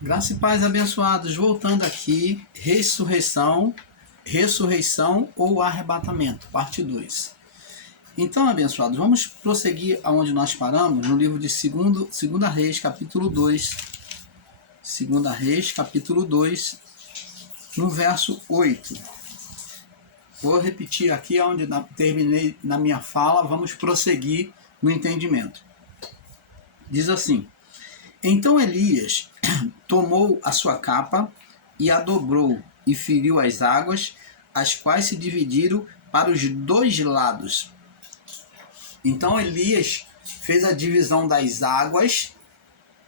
Graça e paz, abençoados, voltando aqui, ressurreição ou arrebatamento, parte 2. Então, abençoados, vamos prosseguir aonde nós paramos, no livro de 2 Reis, capítulo 2. 2 Reis, capítulo 2, no verso 8. Vou repetir aqui onde terminei na minha fala, vamos prosseguir no entendimento. Diz assim: Então Elias tomou a sua capa e a dobrou e feriu as águas, as quais se dividiram para os dois lados. Então Elias fez a divisão das águas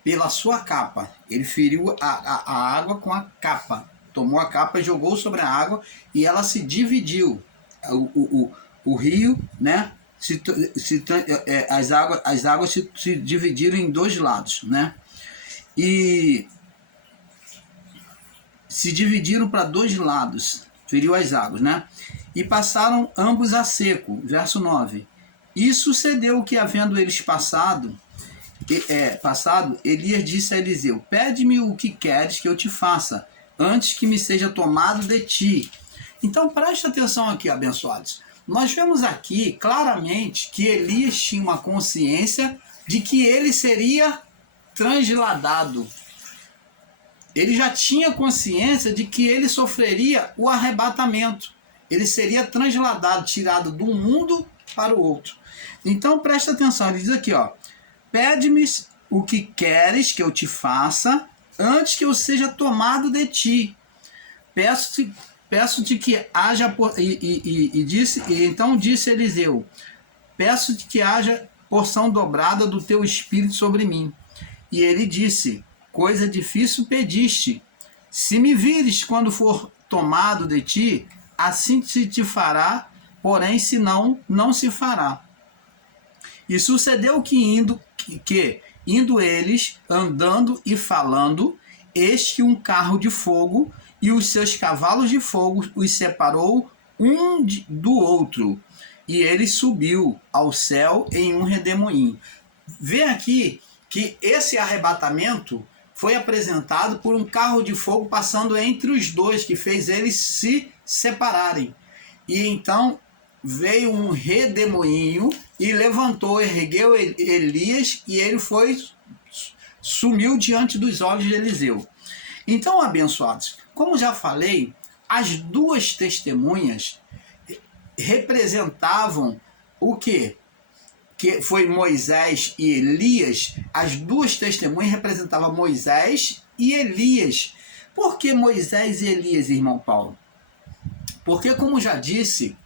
pela sua capa. Ele feriu a água com a capa. Tomou a capa e jogou sobre a água e ela se dividiu. O rio, né? As águas se dividiram em dois lados, né? E se dividiram para dois lados, feriu as águas, né? E passaram ambos a seco, verso 9. E sucedeu que, havendo eles passado, Elias disse a Eliseu: Pede-me o que queres que eu te faça, antes que me seja tomado de ti. Então preste atenção aqui, abençoados. Nós vemos aqui claramente que Elias tinha uma consciência de que ele seria transladado. Ele já tinha consciência de que ele sofreria o arrebatamento. Ele seria transladado, tirado de um mundo para o outro. Então presta atenção, ele diz aqui, ó: Pede-me o que queres que eu te faça, antes que eu seja tomado de ti. Peço-te que haja... Então disse Eliseu: Peço-te que haja porção dobrada do teu espírito sobre mim. E ele disse: Coisa difícil pediste. Se me vires quando for tomado de ti, assim se te fará, porém se não, não se fará. E sucedeu que indo eles, andando e falando, eis que um carro de fogo e os seus cavalos de fogo os separou um do outro, e ele subiu ao céu em um redemoinho. Vê aqui que esse arrebatamento foi apresentado por um carro de fogo passando entre os dois, que fez eles se separarem. E então veio um redemoinho e levantou, ergueu Elias, e ele sumiu diante dos olhos de Eliseu. Então, abençoados, como já falei, as duas testemunhas representavam o quê? Que foi Moisés e Elias. As duas testemunhas representavam Moisés e Elias. Por que Moisés e Elias, irmão Paulo? Porque, como já disse,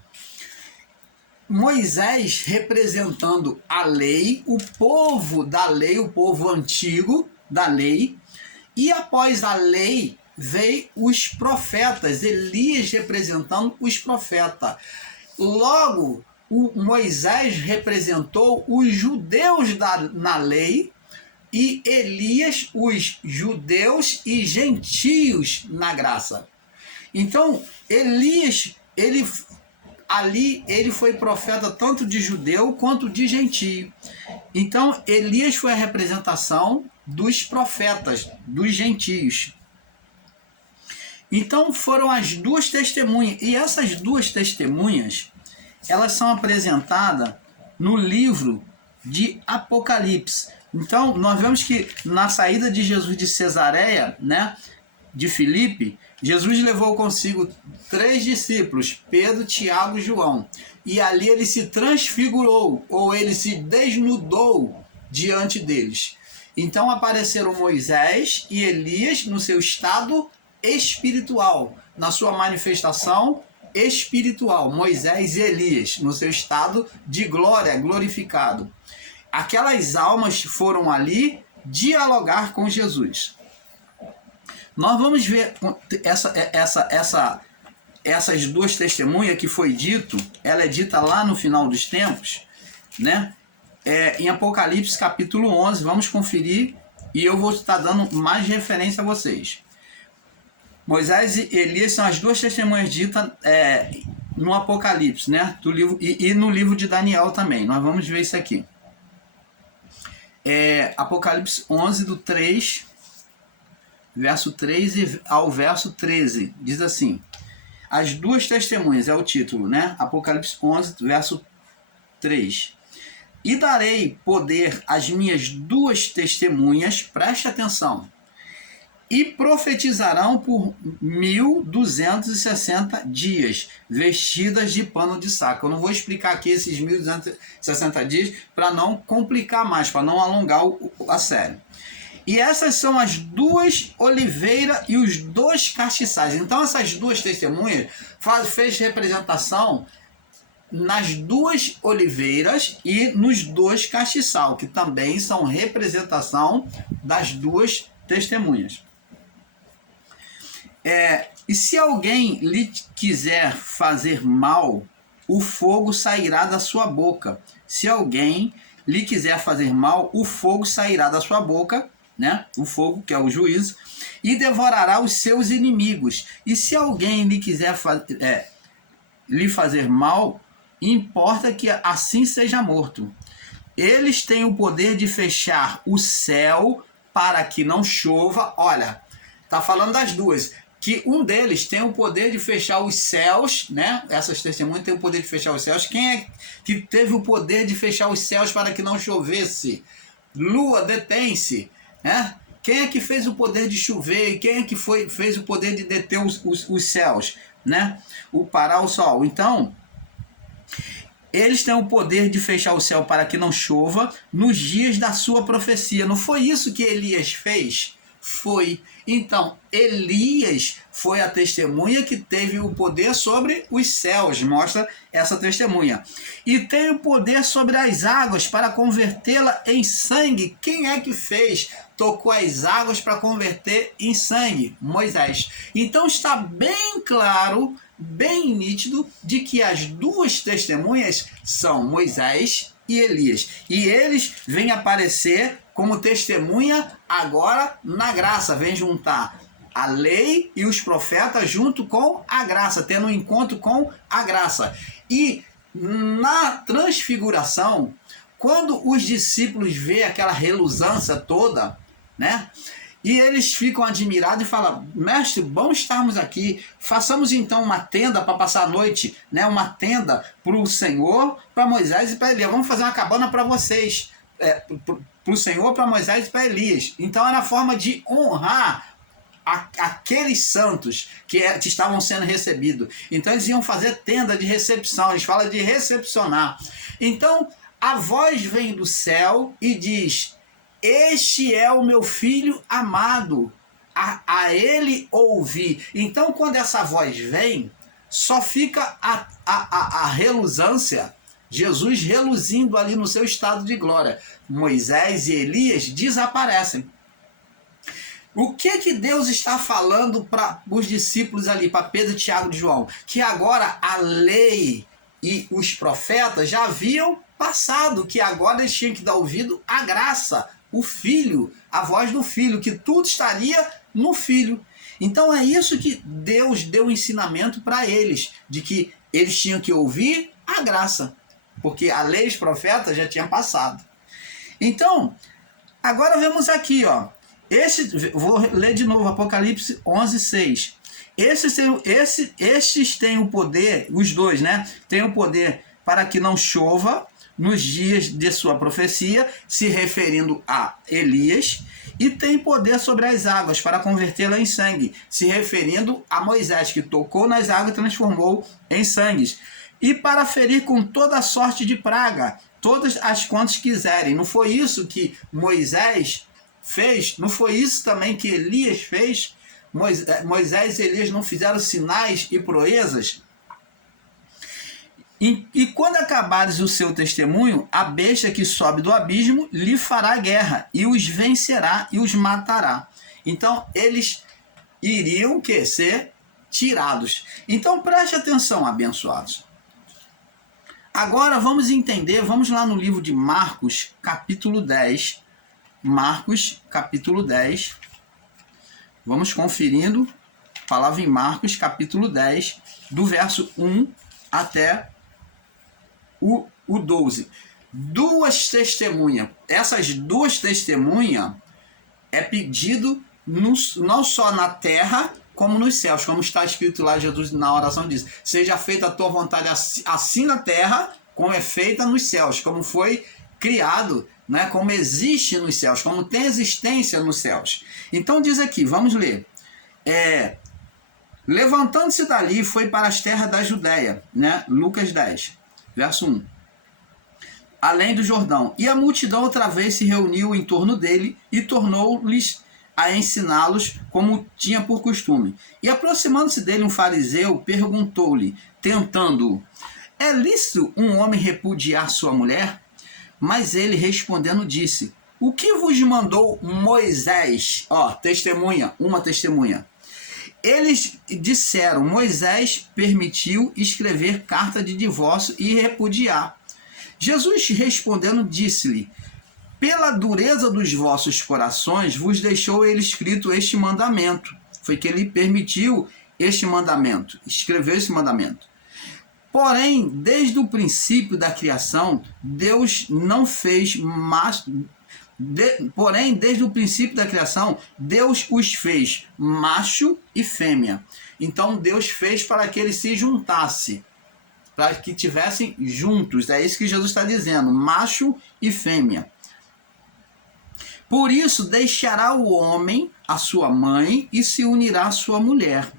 Moisés representando a lei, o povo da lei, o povo antigo da lei, e após a lei veio os profetas, Elias representando os profetas. Logo, Moisés representou os judeus na lei e Elias os judeus e gentios na graça. Então, Elias, ele foi profeta tanto de judeu quanto de gentio. Então, Elias foi a representação dos profetas, dos gentios. Então, foram as duas testemunhas. E essas duas testemunhas, elas são apresentadas no livro de Apocalipse. Então, nós vemos que na saída de Jesus de Cesareia, né, de Filipe, Jesus levou consigo 3 discípulos, Pedro, Tiago e João. E ali ele se transfigurou, ou ele se desnudou diante deles. Então apareceram Moisés e Elias no seu estado espiritual, na sua manifestação espiritual. Moisés e Elias no seu estado de glória, glorificado. Aquelas almas foram ali dialogar com Jesus. Nós vamos ver essas duas testemunhas que foi dito, ela é dita lá no final dos tempos, né? Em Apocalipse capítulo 11, vamos conferir, e eu vou estar dando mais referência a vocês. Moisés e Elias são as duas testemunhas ditas no Apocalipse, né? Do livro, e no livro de Daniel também. Nós vamos ver isso aqui. Apocalipse 11, do 3 verso 3 ao verso 13. Diz assim: as duas testemunhas, é o título, né? Apocalipse 11, verso 3. E darei poder às minhas duas testemunhas, preste atenção, e profetizarão por 1260 dias, vestidas de pano de saco. Eu não vou explicar aqui esses 1260 dias para não complicar mais, para não alongar a série. E essas são as duas oliveiras e os dois castiçais. Então essas duas testemunhas fez representação nas duas oliveiras e nos dois castiçal, que também são representação das duas testemunhas. E se alguém lhe quiser fazer mal, o fogo sairá da sua boca. Se alguém lhe quiser fazer mal, o fogo sairá da sua boca, né? O fogo, que é o juízo, e devorará os seus inimigos. E se alguém lhe quiser lhe fazer mal, importa que assim seja morto. Eles têm o poder de fechar o céu para que não chova. Olha, tá falando das duas. Que um deles tem o poder de fechar os céus, né? Essas testemunhas têm o poder de fechar os céus. Quem é que teve o poder de fechar os céus para que não chovesse? Lua, detém-se, né? Quem é que fez o poder de chover? Quem é que fez o poder de deter os céus, né? Parar o sol. Então, eles têm o poder de fechar o céu para que não chova nos dias da sua profecia. Não foi isso que Elias fez? Foi. Então, Elias foi a testemunha que teve o poder sobre os céus, mostra essa testemunha. E tem o poder sobre as águas para convertê-la em sangue. Quem é que fez? Tocou as águas para converter em sangue? Moisés. Então está bem claro, bem nítido, de que as duas testemunhas são Moisés e Elias. E eles vêm aparecer como testemunha agora na graça, vem juntar a lei e os profetas junto com a graça, tendo um encontro com a graça. E na transfiguração, quando os discípulos veem aquela reluzância toda, né? E eles ficam admirados e falam: mestre, bom estarmos aqui, façamos então uma tenda para passar a noite, né? Uma tenda para o Senhor, para Moisés e para Elias. Vamos fazer uma cabana para vocês, para o Senhor, para Moisés e para Elias. Então era a forma de honrar aqueles santos que estavam sendo recebidos. Então eles iam fazer tenda de recepção, eles falam de recepcionar. Então a voz vem do céu e diz: este é o meu filho amado, a ele ouvi. Então quando essa voz vem, só fica a reluzância, Jesus reluzindo ali no seu estado de glória. Moisés e Elias desaparecem. O que Deus está falando para os discípulos ali, para Pedro, Tiago e João? Que agora a lei e os profetas já haviam passado, que agora eles tinham que dar ouvido à graça, o Filho, a voz do Filho, que tudo estaria no Filho. Então é isso que Deus deu ensinamento para eles, de que eles tinham que ouvir a graça, porque a lei e os profetas já tinham passado. Então, agora vemos aqui, ó. Vou ler de novo, Apocalipse 11, 6. Estes têm o poder, os dois, né? Têm o poder para que não chova nos dias de sua profecia, se referindo a Elias, e tem poder sobre as águas para convertê-la em sangue, se referindo a Moisés, que tocou nas águas e transformou em sangue, e para ferir com toda sorte de praga, todas as quantas quiserem. Não foi isso que Moisés fez? Não foi isso também que Elias fez? Moisés e Elias não fizeram sinais e proezas? E quando acabares o seu testemunho, a besta que sobe do abismo lhe fará guerra, e os vencerá e os matará. Então eles iriam ser tirados. Então preste atenção, abençoados. Agora vamos entender, vamos lá no livro de Marcos, capítulo 10. Marcos, capítulo 10. Vamos conferindo a palavra em Marcos, capítulo 10, do verso 1 até o 12. Duas testemunhas. Essas duas testemunhas é pedido não só na terra, como nos céus, como está escrito lá, Jesus na oração diz, seja feita a tua vontade assim na terra, como é feita nos céus, como foi criado, né, como existe nos céus, como tem existência nos céus. Então diz aqui, vamos ler. Levantando-se dali, foi para as terras da Judéia, né? Lucas 10, verso 1. Além do Jordão. E a multidão outra vez se reuniu em torno dele e tornou-lhes a ensiná-los como tinha por costume. E aproximando-se dele um fariseu, perguntou-lhe, tentando-o, é lícito um homem repudiar sua mulher? Mas ele respondendo disse, o que vos mandou Moisés? Testemunha, uma testemunha. Eles disseram, Moisés permitiu escrever carta de divórcio e repudiar. Jesus respondendo disse-lhe, pela dureza dos vossos corações vos deixou ele escrito este mandamento. Foi que ele permitiu este mandamento, escreveu esse mandamento. Porém, desde o princípio da criação, Deus não fez Porém, desde o princípio da criação, Deus os fez macho e fêmea. Então, Deus fez para que eles se juntassem, para que tivessem juntos. É isso que Jesus está dizendo, macho e fêmea. Por isso, deixará o homem a sua mãe e se unirá à sua mulher.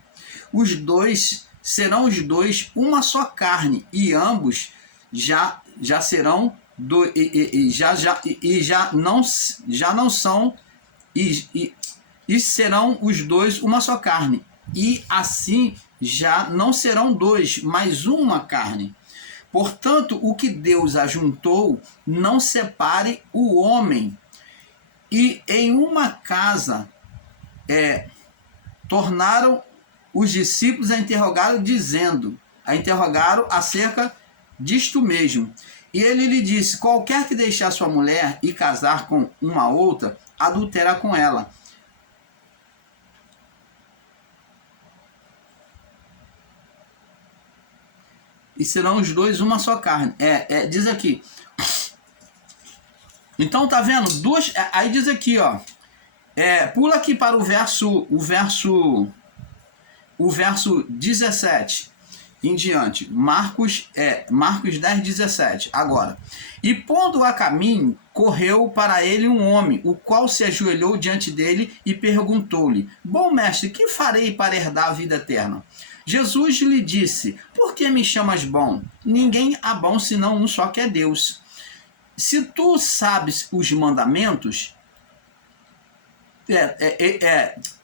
Serão os dois uma só carne, e ambos já serão e serão os dois uma só carne, e assim já não serão dois, mas uma carne. Portanto, o que Deus ajuntou, não separe o homem. E em uma casa tornaram os discípulos a interrogá-lo, interrogaram acerca disto mesmo. E ele lhe disse, qualquer que deixar sua mulher e casar com uma outra, adultera com ela. E serão os dois uma só carne. Diz aqui. Então, tá vendo? Aí diz aqui, ó. Pula aqui para o verso 17 em diante. Marcos 10, 17. Agora. E pondo a caminho, correu para ele um homem, o qual se ajoelhou diante dele e perguntou-lhe, bom mestre, que farei para herdar a vida eterna? Jesus lhe disse, por que me chamas bom? Ninguém há bom senão um só, que é Deus. Se tu sabes os mandamentos,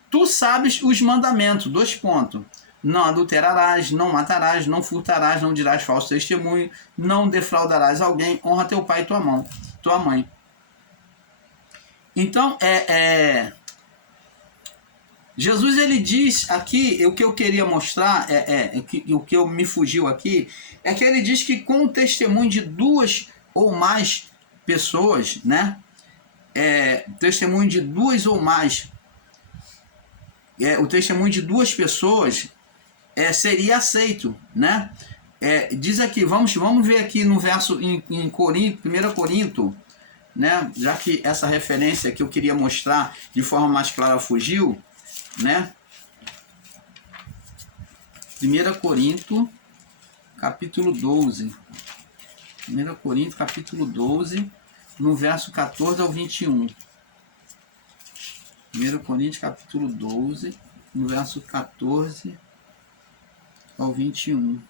tu sabes os mandamentos, 2 pontos. Não adulterarás, não matarás, não furtarás, não dirás falso testemunho, não defraudarás alguém, honra teu pai e tua mãe. Então, Jesus ele diz aqui, o que eu queria mostrar, o que eu me fugiu aqui, é que ele diz que com o testemunho de 2 ou mais pessoas, né? Testemunho de 2 ou mais, o testemunho de 2 pessoas seria aceito, né? Diz aqui, vamos ver aqui no verso em Corinto, 1 Corinto, né? Já que essa referência que eu queria mostrar de forma mais clara fugiu, né? 1 Corinto, capítulo 12. 1 Corinto, capítulo 12, no verso 14 ao 21. 1 Coríntios, capítulo 12, no verso 14 ao 21.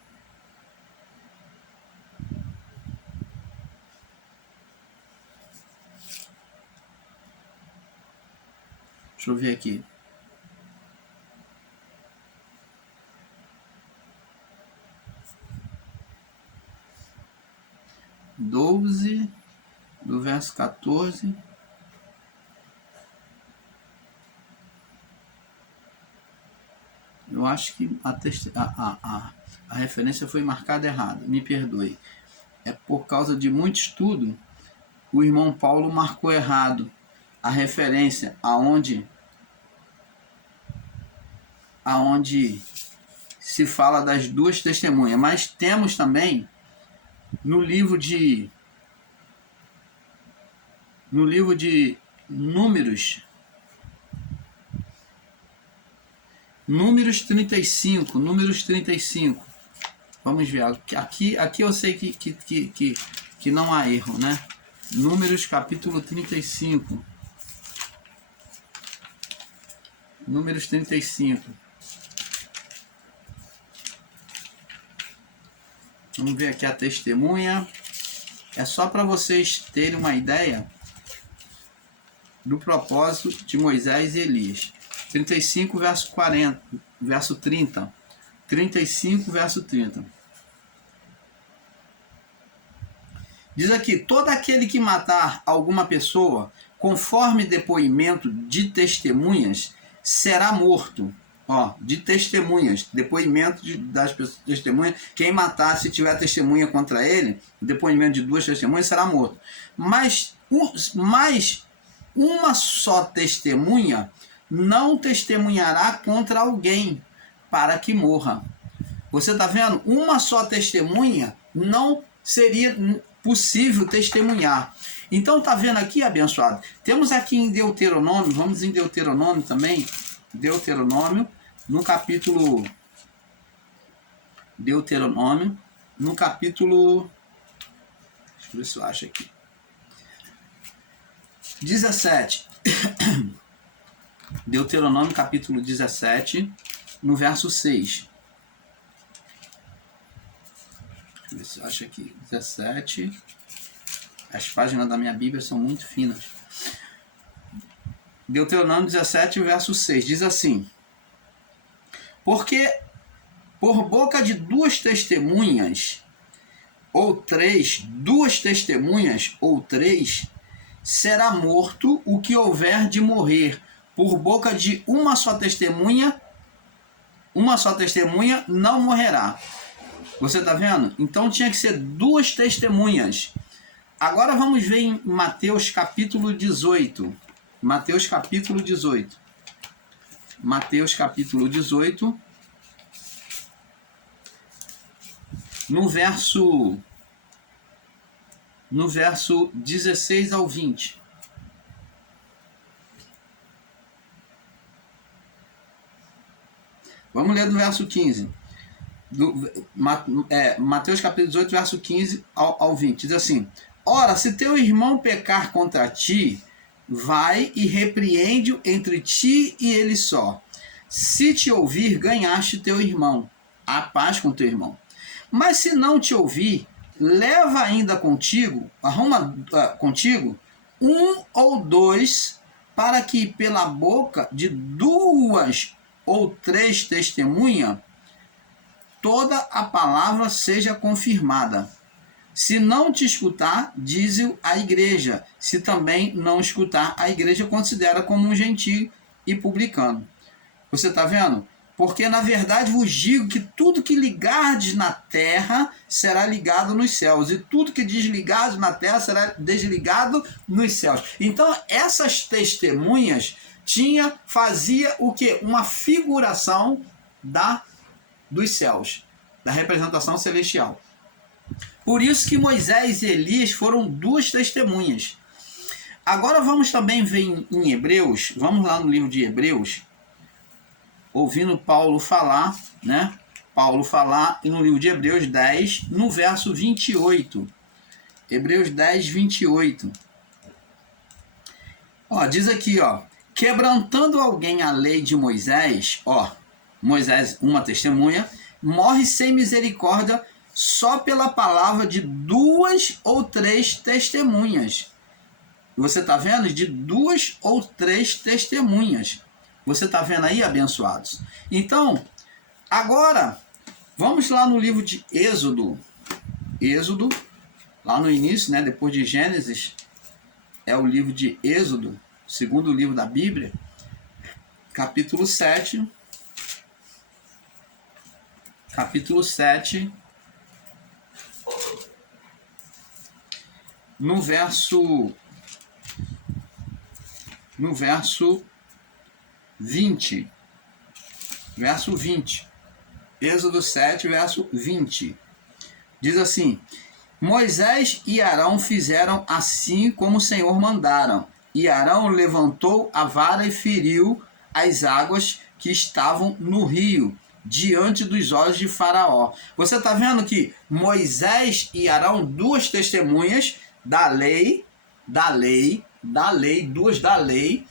Deixa eu ver aqui. Do verso 14 eu acho que a referência foi marcada errada, me perdoe. Por causa de muito estudo, o irmão Paulo marcou errado a referência aonde se fala das 2 testemunhas, mas temos também no livro de Números, Números 35, Números 35. Vamos ver, aqui eu sei que não há erro, né? Números capítulo 35. Números 35. Vamos ver aqui a testemunha. É só para vocês terem uma ideia do propósito de Moisés e Elias. 35, verso 40, verso 30. 35, verso 30. Diz aqui: todo aquele que matar alguma pessoa, conforme depoimento de testemunhas, será morto. Ó, de testemunhas, depoimento das pessoas, testemunhas. Quem matar, se tiver testemunha contra ele, depoimento de 2 testemunhas, será morto. Mas uma só testemunha não testemunhará contra alguém para que morra. Você está vendo? Uma só testemunha não seria possível testemunhar. Então está vendo aqui, abençoado? Temos aqui em Deuteronômio, vamos em Deuteronômio também, Deuteronômio, no capítulo... Deuteronômio, no capítulo... Deixa eu ver se eu acho aqui. 17. Deuteronômio, capítulo 17, no verso 6. Deixa eu ver se eu acho aqui. 17. As páginas da minha Bíblia são muito finas. Deuteronômio 17, verso 6. Diz assim: porque por boca de 2 testemunhas, ou 3, 2 testemunhas, ou 3, será morto o que houver de morrer. Por boca de uma só testemunha não morrerá. Você está vendo? Então tinha que ser 2 testemunhas. Agora vamos ver em Mateus capítulo 18. Mateus capítulo 18. Mateus capítulo 18. No verso 16 ao 20. Vamos ler do verso 15. Mateus capítulo 18, verso 15 ao 20. Diz assim: ora, se teu irmão pecar contra ti, vai e repreende-o entre ti e ele só. Se te ouvir, ganhaste teu irmão. A paz com teu irmão. Mas se não te ouvir, leva ainda contigo, contigo 1 ou 2, para que pela boca de 2 ou 3 testemunhas, toda a palavra seja confirmada. Se não te escutar, dize-o à igreja. Se também não escutar, a igreja considera como um gentio e publicano. Você está vendo? Porque na verdade vos digo que tudo que ligardes na terra será ligado nos céus, e tudo que desligardes na terra será desligado nos céus. Então essas testemunhas fazia o quê? Uma figuração dos céus, da representação celestial. Por isso que Moisés e Elias foram 2 testemunhas. Agora vamos também ver em Hebreus, vamos lá no livro de Hebreus, ouvindo Paulo falar, né? Paulo falar no livro de Hebreus 10, no verso 28. Hebreus 10, 28. Ó, diz aqui, ó: quebrantando alguém a lei de Moisés, ó, Moisés, uma testemunha, morre sem misericórdia só pela palavra de 2 ou 3 testemunhas. Você está vendo? De 2 ou 3 testemunhas. Você está vendo aí, abençoados? Então, agora, vamos lá no livro de Êxodo. Êxodo, lá no início, né, depois de Gênesis, é o livro de Êxodo, segundo livro da Bíblia, capítulo 7. Capítulo 7, no verso 20. Verso 20. Êxodo 7, verso 20. Diz assim: Moisés e Arão fizeram assim como o Senhor mandaram. E Arão levantou a vara e feriu as águas que estavam no rio, diante dos olhos de Faraó. Você está vendo que Moisés e Arão, duas testemunhas da lei, duas da lei,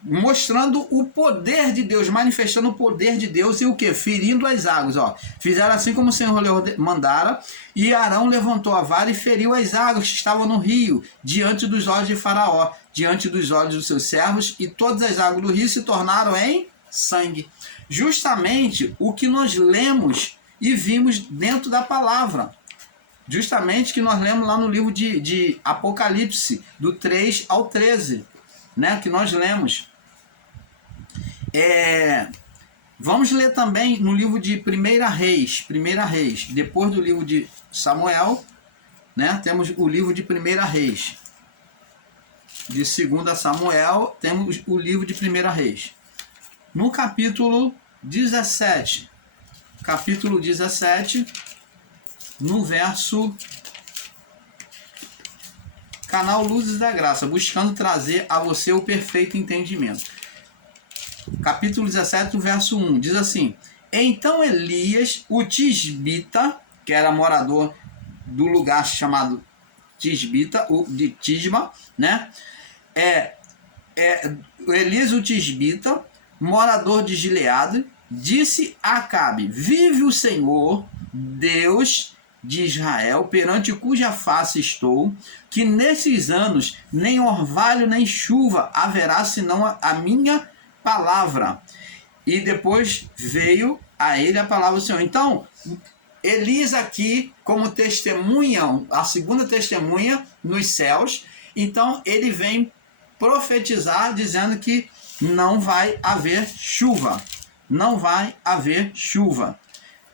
mostrando o poder de Deus, manifestando o poder de Deus e o que? Ferindo as águas. Ó. Fizeram assim como o Senhor lhe mandara, e Arão levantou a vara e feriu as águas que estavam no rio, diante dos olhos de Faraó, diante dos olhos dos seus servos, e todas as águas do rio se tornaram em sangue. Justamente o que nós lemos e vimos dentro da palavra. Justamente que nós lemos lá no livro de Apocalipse, do 3 ao 13, né, que nós lemos. Vamos ler também no livro de 1 Reis, depois do livro de Samuel, né, temos o livro de 1 Reis. De 2 Samuel, temos o livro de 1 Reis. No capítulo 17, no verso... Canal Luzes da Graça, buscando trazer a você o perfeito entendimento. Capítulo 17, verso 1, diz assim: Então Elias, o tisbita, que era morador do lugar chamado Tisbita, ou de Tisba, né? Elias, o tisbita, morador de Gileade, disse a Acabe: Vive o Senhor, Deus de Israel, perante cuja face estou, que nesses anos nem orvalho nem chuva haverá, senão a minha palavra. E depois veio a ele a palavra do Senhor. Então, Elias aqui, como testemunha, a segunda testemunha nos céus, então ele vem profetizar, dizendo que não vai haver chuva. Não vai haver chuva.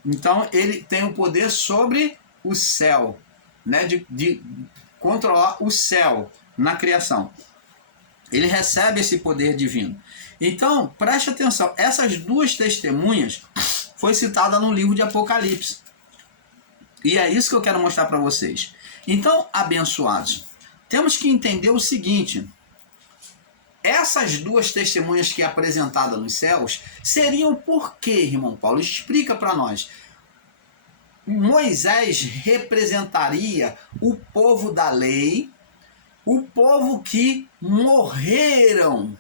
Então, ele tem o poder sobre o céu, né? De controlar o céu na criação. Ele recebe esse poder divino. Então, preste atenção. Essas duas testemunhas foi citada no livro de Apocalipse. E é isso que eu quero mostrar para vocês. Então, abençoados, temos que entender o seguinte. Essas duas testemunhas que é apresentada nos céus seriam por quê, irmão Paulo? Explica para nós. Moisés representaria o povo da lei, o povo que morreram.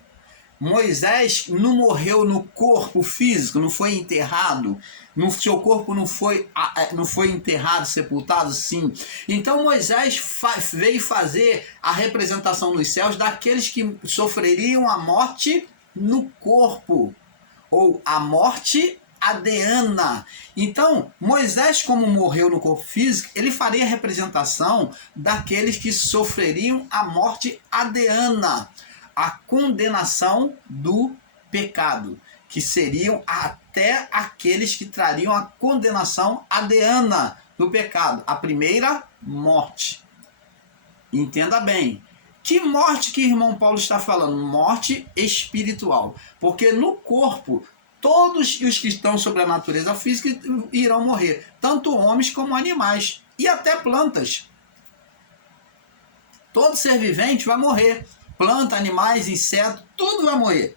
Moisés não morreu no corpo físico, não foi enterrado, seu corpo não foi enterrado, sepultado, sim. Então Moisés veio fazer a representação nos céus daqueles que sofreriam a morte no corpo, ou a morte adeana. Então, Moisés, como morreu no corpo físico, ele faria a representação daqueles que sofreriam a morte adeana, a condenação do pecado, que seriam até aqueles que trariam a condenação adeana do pecado, a primeira morte. Entenda bem. Que morte que o irmão Paulo está falando? Morte espiritual. Porque no corpo, todos os que estão sobre a natureza física irão morrer, tanto homens como animais e até plantas. Todo ser vivente vai morrer. Planta, animais, insetos, tudo vai morrer.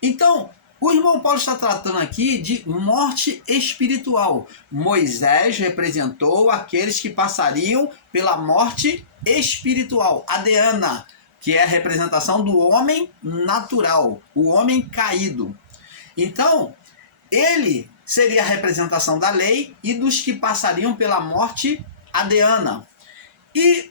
Então, o irmão Paulo está tratando aqui de morte espiritual. Moisés representou aqueles que passariam pela morte espiritual, adeana, que é a representação do homem natural, o homem caído. Então, ele seria a representação da lei e dos que passariam pela morte adeana. E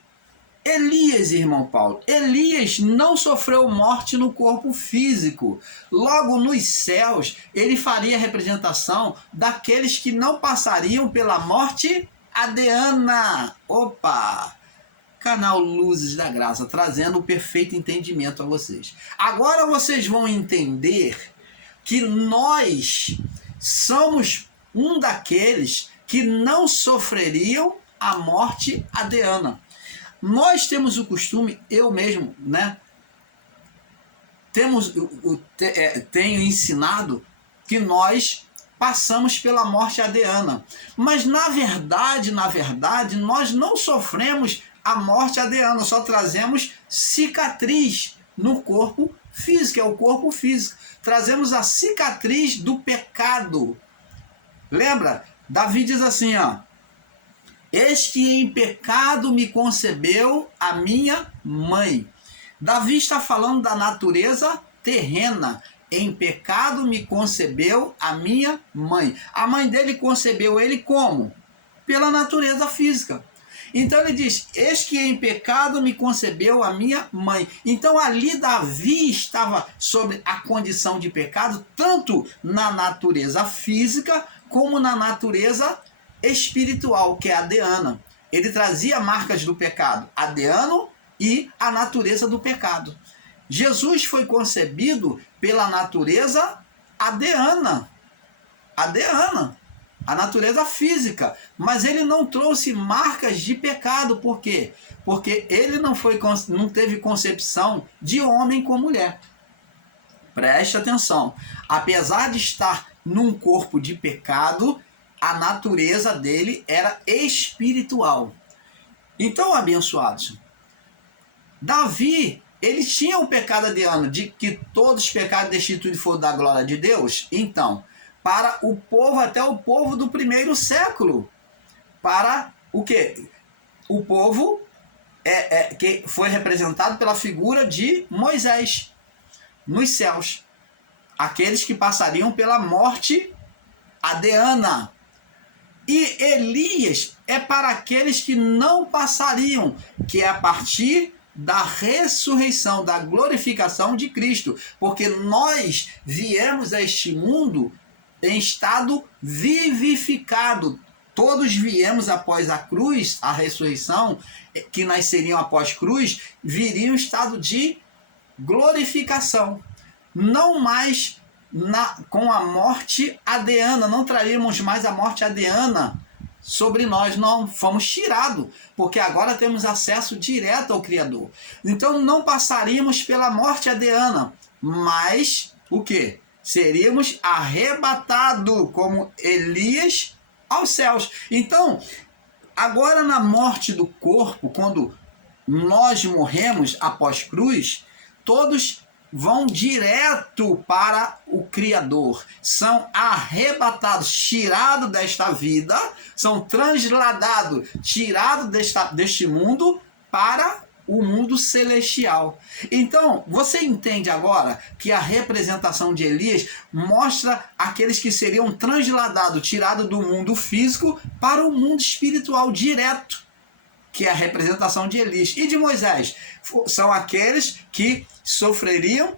Elias, irmão Paulo, Elias não sofreu morte no corpo físico. Logo, nos céus, ele faria a representação daqueles que não passariam pela morte adeana. Opa! Canal Luzes da Graça, trazendo o perfeito entendimento a vocês. Agora vocês vão entender que nós somos um daqueles que não sofreriam a morte adeana. Nós temos o costume, eu mesmo, né? Tenho ensinado que nós passamos pela morte adeana. Mas na verdade, nós não sofremos a morte adeana, só trazemos cicatriz no corpo física, é o corpo físico. Trazemos a cicatriz do pecado. Lembra? Davi diz assim, ó: eis que em pecado me concebeu a minha mãe. Davi está falando da natureza terrena. Em pecado me concebeu a minha mãe. A mãe dele concebeu ele como? Pela natureza física. Então ele diz: eis que em pecado me concebeu a minha mãe. Então ali Davi estava sobre a condição de pecado, tanto na natureza física como na natureza espiritual, que é Adriana. Ele trazia marcas do pecado, Adriano e a natureza do pecado. Jesus foi concebido pela natureza Adriana, a natureza física, mas ele não trouxe marcas de pecado. Por quê? Porque ele não teve concepção de homem com mulher. Preste atenção. Apesar de estar num corpo de pecado, a natureza dele era espiritual. Então, abençoados, Davi, ele tinha o pecado adriano, de que todos os pecados destituídos foram da glória de Deus. Então, para o povo, até o povo do primeiro século, para o quê? O povo que foi representado pela figura de Moisés nos céus, aqueles que passariam pela morte adriana. E Elias é para aqueles que não passariam, que é a partir da ressurreição, da glorificação de Cristo, porque nós viemos a este mundo em estado vivificado. Todos viemos após a cruz, a ressurreição, que nasceriam após cruz, viriam em estado de glorificação. Não mais com a morte adriana, não traríamos mais a morte adriana sobre nós, não, fomos tirados, porque agora temos acesso direto ao Criador. Então não passaríamos pela morte adriana, mas o quê? Seríamos arrebatados como Elias aos céus. Então, agora na morte do corpo, quando nós morremos após cruz, todos vão direto para o Criador, são arrebatados, tirados desta vida, são transladados, tirados deste mundo para o mundo celestial. Então, você entende agora que a representação de Elias mostra aqueles que seriam transladados, tirados do mundo físico para o mundo espiritual direto, que é a representação de Elias. E de Moisés? São aqueles que sofreriam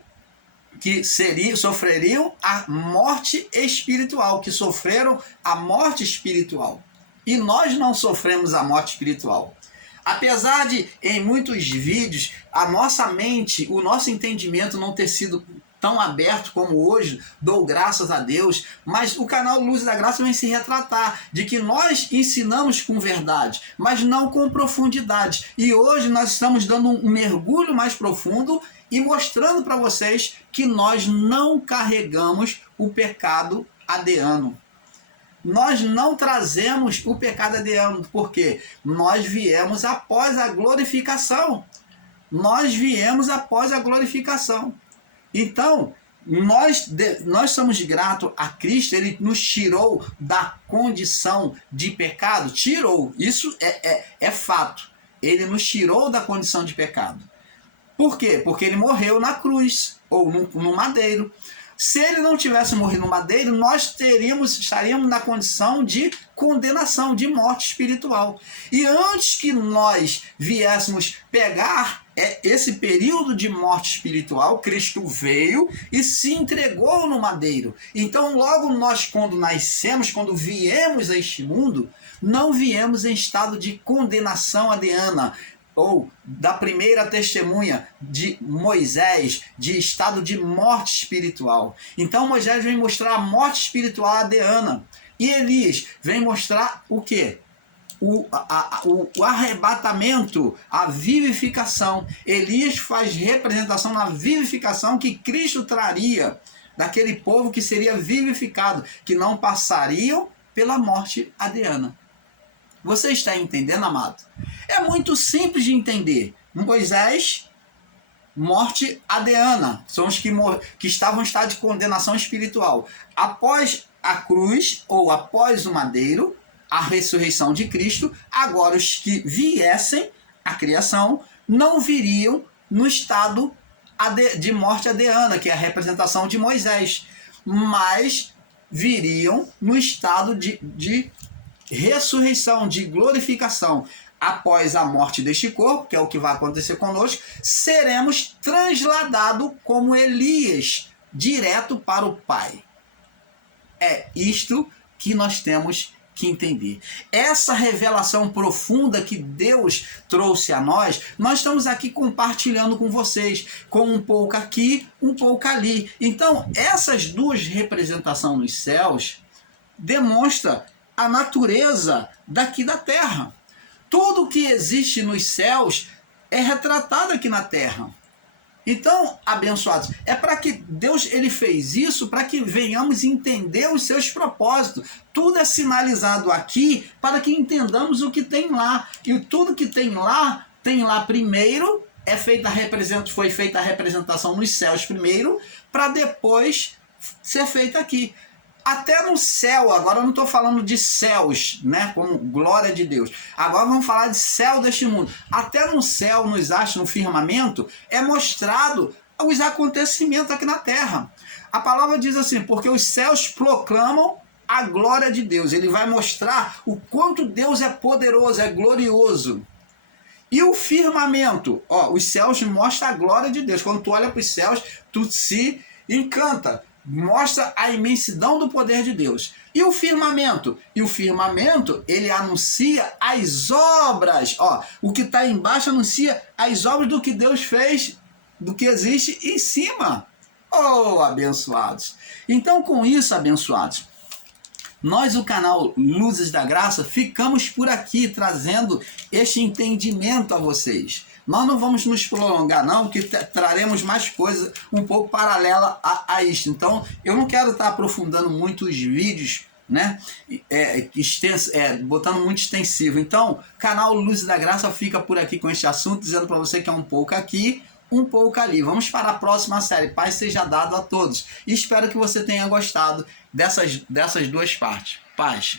a morte espiritual, que sofreram a morte espiritual. E nós não sofremos a morte espiritual. Apesar de, em muitos vídeos, a nossa mente, o nosso entendimento não ter sido tão aberto como hoje, dou graças a Deus, mas o canal Luz da Graça vem se retratar de que nós ensinamos com verdade, mas não com profundidade. E hoje nós estamos dando um mergulho mais profundo e mostrando para vocês que nós não carregamos o pecado adriano. Nós não trazemos o pecado adriano, porque nós viemos após a glorificação. Nós viemos após a glorificação. Então, nós somos gratos a Cristo, Ele nos tirou da condição de pecado. Tirou, isso é fato. Ele nos tirou da condição de pecado. Por quê? Porque Ele morreu na cruz, ou no madeiro. Se Ele não tivesse morrido no madeiro, nós estaríamos na condição de condenação, de morte espiritual. E antes que nós viéssemos pegar esse período de morte espiritual, Cristo veio e se entregou no madeiro. Então logo nós, quando nascemos, quando viemos a este mundo, não viemos em estado de condenação adriana, ou da primeira testemunha de Moisés, de estado de morte espiritual. Então Moisés vem mostrar a morte espiritual adriana. E Elias vem mostrar o quê? O arrebatamento, a vivificação. Elias faz representação na vivificação que Cristo traria daquele povo que seria vivificado, que não passariam pela morte adriana. Você está entendendo, amado? É muito simples de entender. Moisés morte adeana, são os que estavam em estado de condenação espiritual. Após a cruz, ou após o madeiro, a ressurreição de Cristo, agora os que viessem à criação não viriam no estado de morte adeana, que é a representação de Moisés, mas viriam no estado de ressurreição, de glorificação. Após a morte deste corpo, que é o que vai acontecer conosco, seremos transladados como Elias, direto para o Pai. É isto que nós temos que entender. Essa revelação profunda que Deus trouxe a nós estamos aqui compartilhando com vocês, com um pouco aqui, um pouco ali. Então, essas duas representações nos céus demonstram a natureza daqui da terra. Tudo que existe nos céus é retratado aqui na terra. Então, abençoados, é para que Deus ele fez isso para que venhamos entender os seus propósitos. Tudo é sinalizado aqui para que entendamos o que tem lá. E tudo que tem lá primeiro, foi feita a representação nos céus primeiro, para depois ser feita aqui. Até no céu, agora eu não estou falando de céus, né, como glória de Deus. Agora vamos falar de céu deste mundo. Até no céu, nos astros, no firmamento, é mostrado os acontecimentos aqui na terra. A palavra diz assim, porque os céus proclamam a glória de Deus. Ele vai mostrar o quanto Deus é poderoso, é glorioso. E o firmamento, os céus mostram a glória de Deus. Quando tu olha para os céus, tu se encanta. Mostra a imensidão do poder de Deus. E o firmamento? E o firmamento, ele anuncia as obras. O que está embaixo anuncia as obras do que Deus fez, do que existe em cima. Abençoados. Então, com isso, abençoados, nós, o canal Luzes da Graça, ficamos por aqui trazendo este entendimento a vocês. Nós não vamos nos prolongar não, que traremos mais coisas um pouco paralela a isto. Então, eu não quero estar aprofundando muito os vídeos, né? Botando muito extensivo. Então, canal Luzes da Graça fica por aqui com este assunto, dizendo para você que é um pouco aqui, um pouco ali. Vamos para a próxima série. Paz seja dado a todos. E espero que você tenha gostado dessas duas partes. Paz.